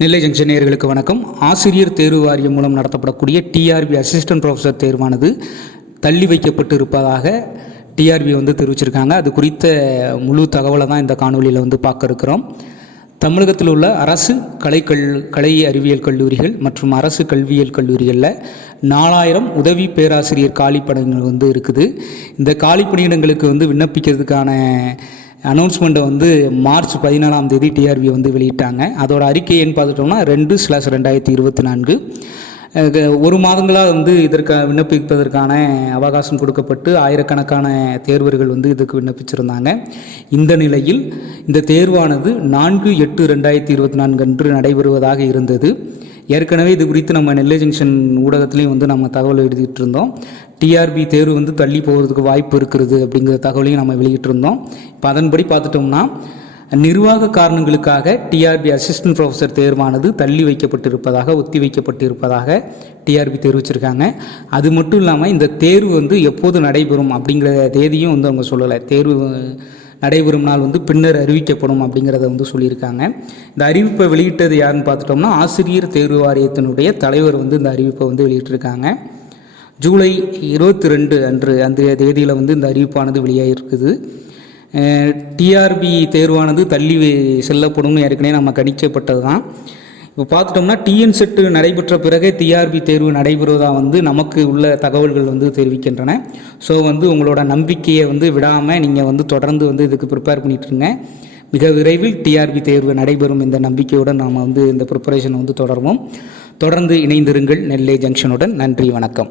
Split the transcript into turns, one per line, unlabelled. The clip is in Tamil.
நெல்லை ஜங்ஷன் நேயர்களுக்கு வணக்கம். ஆசிரியர் தேர்வு வாரியம் மூலம் நடத்தப்படக்கூடிய டிஆர்பி அசிஸ்டன்ட் ப்ரொஃபஸர் தேர்வானது தள்ளி வைக்கப்பட்டு இருப்பதாக டிஆர்பி வந்து தெரிவிச்சிருக்காங்க. அது குறித்த முழு தகவலை தான் இந்த காணொலியில் வந்து பார்க்க இருக்கிறோம். தமிழகத்தில் உள்ள அரசு கலைக்கல் கலை அறிவியல் கல்லூரிகள் மற்றும் அரசு கல்வியியல் கல்லூரிகளில் நாலாயிரம் உதவி பேராசிரியர் காலி பணியிடங்கள் வந்து இருக்குது. இந்த காலி பணியிடங்களுக்கு வந்து விண்ணப்பிக்கிறதுக்கான அனௌன்ஸ்மெண்ட்டை வந்து மார்ச் பதினாலாம் தேதி டிஆர்பி வந்து வெளியிட்டாங்க. அதோட அறிக்கைன்னு பார்த்துட்டோம்னா ரெண்டு ஸ்லாஸ் ரெண்டாயிரத்தி இருபத்தி நான்கு. ஒரு மாதங்களாக வந்து இதற்கு விண்ணப்பிப்பதற்கான அவகாசம் கொடுக்கப்பட்டு ஆயிரக்கணக்கான தேர்வர்கள் வந்து இதுக்கு விண்ணப்பிச்சிருந்தாங்க. இந்த நிலையில் இந்த தேர்வானது நான்கு எட்டு ரெண்டாயிரத்தி இருபத்தி நான்கு அன்று நடைபெறுவதாக இருந்தது. ஏற்கனவே இது குறித்து நம்ம நெல்லை ஜங்ஷன் ஊடகத்துலேயும் வந்து நம்ம தகவல் எழுதிட்டு இருந்தோம் டிஆர்பி தேர்வு வந்து தள்ளி போகிறதுக்கு வாய்ப்பு இருக்கிறது அப்படிங்கிற தகவலையும் நம்ம வெளியிட்டிருந்தோம். இப்போ அதன்படி பார்த்துட்டோம்னா நிர்வாக காரணங்களுக்காக டிஆர்பி அசிஸ்டன்ட் ப்ரொஃபஸர் தேர்வானது தள்ளி வைக்கப்பட்டிருப்பதாக ஒத்தி வைக்கப்பட்டிருப்பதாக டிஆர்பி தெரிவிச்சிருக்காங்க. அது மட்டும் இல்லாமல் இந்த தேர்வு வந்து எப்போது நடைபெறும் அப்படிங்கிற தேதியும் வந்து அவங்க சொல்லலை. தேர்வு நடைபெறும் நாள் வந்து பின்னர் அறிவிக்கப்படும் அப்படிங்கிறத வந்து சொல்லியிருக்காங்க. இந்த அறிவிப்பை வெளியிட்டது யாருன்னு பார்த்துட்டோம்னா ஆசிரியர் தேர்வு வாரியத்தினுடைய தலைவர் வந்து இந்த அறிவிப்பை வந்து வெளியிட்டிருக்காங்க. ஜூலை இருபத்தி ரெண்டு அன்று அந்த தேதியில் வந்து இந்த அறிவிப்பானது வெளியாகிருக்குது டிஆர்பி தேர்வானது தள்ளி செல்லப்படும்னு ஏற்கனவே நம்ம கணிக்கப்பட்டது தான் இப்போ பார்த்துட்டோம்னா டிஎன் செட்டு நடைபெற்ற பிறகே டிஆர்பி தேர்வு நடைபெறுவதாக வந்து நமக்கு உள்ள தகவல்கள் வந்து தெரிவிக்கின்றன. ஸோ வந்து உங்களோட நம்பிக்கையை வந்து விடாமல் நீங்கள் வந்து தொடர்ந்து வந்து இதுக்கு ப்ரிப்பேர் பண்ணிட்டுருங்க. மிக விரைவில் டிஆர்பி தேர்வு நடைபெறும் இந்த நம்பிக்கையுடன் நாம் வந்து இந்த ப்ரிப்பரேஷனை வந்து தொடருவோம். தொடர்ந்து இணைந்திருங்கள் நெல்லை ஜங்ஷனுடன் நன்றி வணக்கம்.